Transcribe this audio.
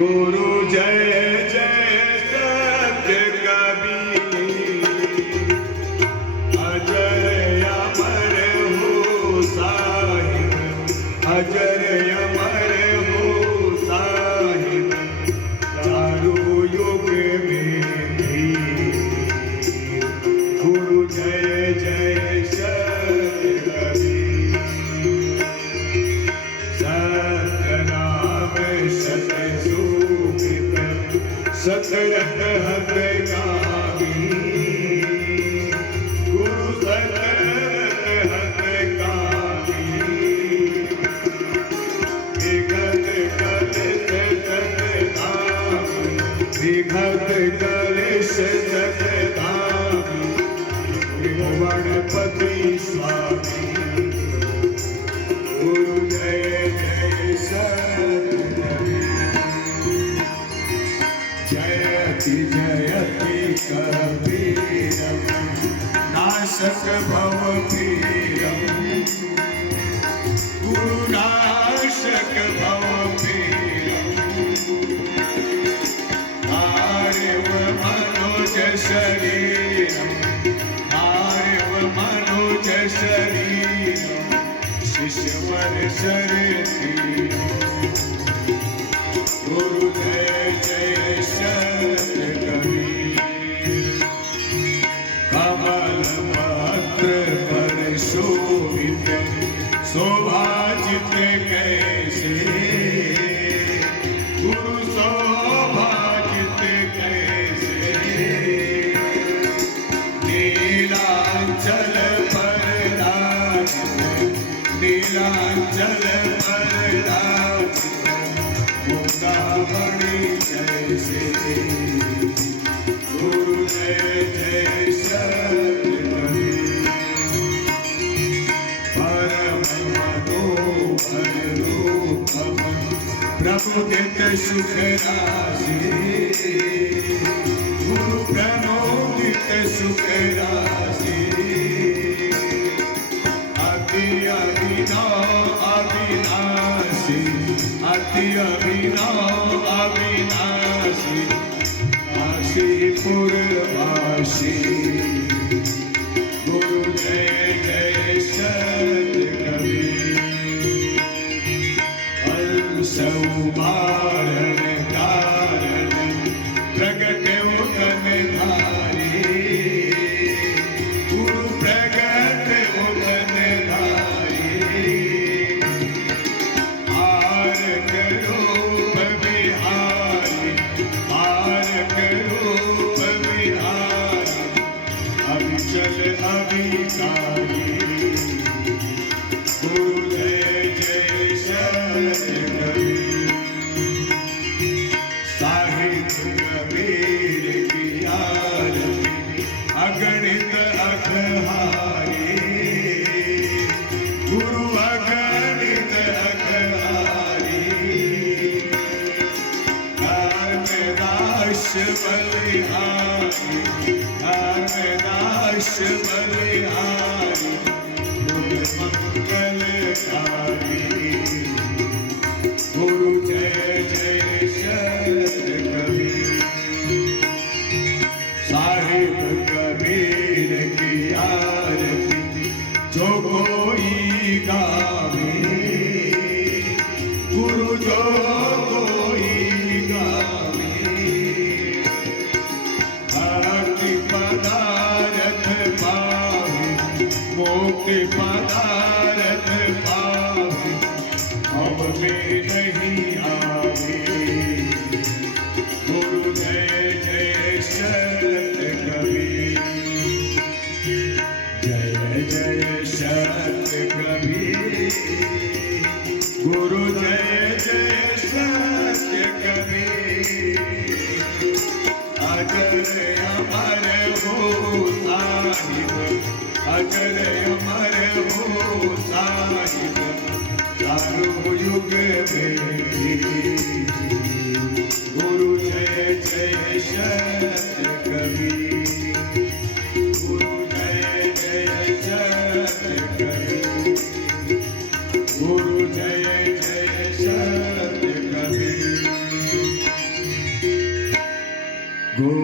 गुरु जय जय सत्य कबीर, अजर अमर हो साहिब, अजर अमर हो साहिब, चारों युग में भी। गुरु जय जय सत्य कबीर, सत्य नाम सत्य सतरत हत कामी, गुरु सतरत हत कामी, विगत कलश सतधामी, विगत कलश सतधामी, त्रिभुवनपति स्वामी। गुरु जय जय सत्य जयति जयति कबीरम, नाशक भव पीरम, गुरु नाशक भव पीरम, नारव मनोज शरीरम, नारव मनोज शरीरम, शिष्यवर शरीरम। गुरु जय जय सत्य कबीर, कमल पत्र पर शोभित, शोभाजित कैसे, गुरु शोभाजित कैसे, नीलांचल पर राजित, नीलांचल पर राजित, मुक्तामणि जैसे। गुरु जय जय सत्य कबीर, परम मनोहर रूपम, प्रमुदित सुख राशि, गुरु प्रमुदित सुख राशि, अति अभिनव अविनाशी, अति अभिनव अविनाशी, काशीपुर वासी। गुरु जय जय सत्य कबीर, अंशुमारण कारण, प्रगट उगम धारी, गुरु प्रगट उगम धारी, आरक रूप बिहारी, आरक रूप बिहारी, अविचल अविकारी। गुरु जय जय सत्य कबीर, साहित्य कबीर की आरती, अगणित अघहारी, गुरु अगणित अघहारी, धर्मदास बलिहारी, धर्मदास बलिहारी, मंगलकारी। गुरु जय जय सत्य कबीर, साहिब कबीर की आरती जो कोई गावे, गुरु जो कोई गावे, भक्ति पदारथ पावे, मुक्ति पदारथ पावे, अब में नहीं आवे। गुरु जय जय सत्य कबीर, जय जय सत्य कबीर, गुरु जय जय सत्य कबीर, अजर अमर हो साहिब, अजर अमर हो ગો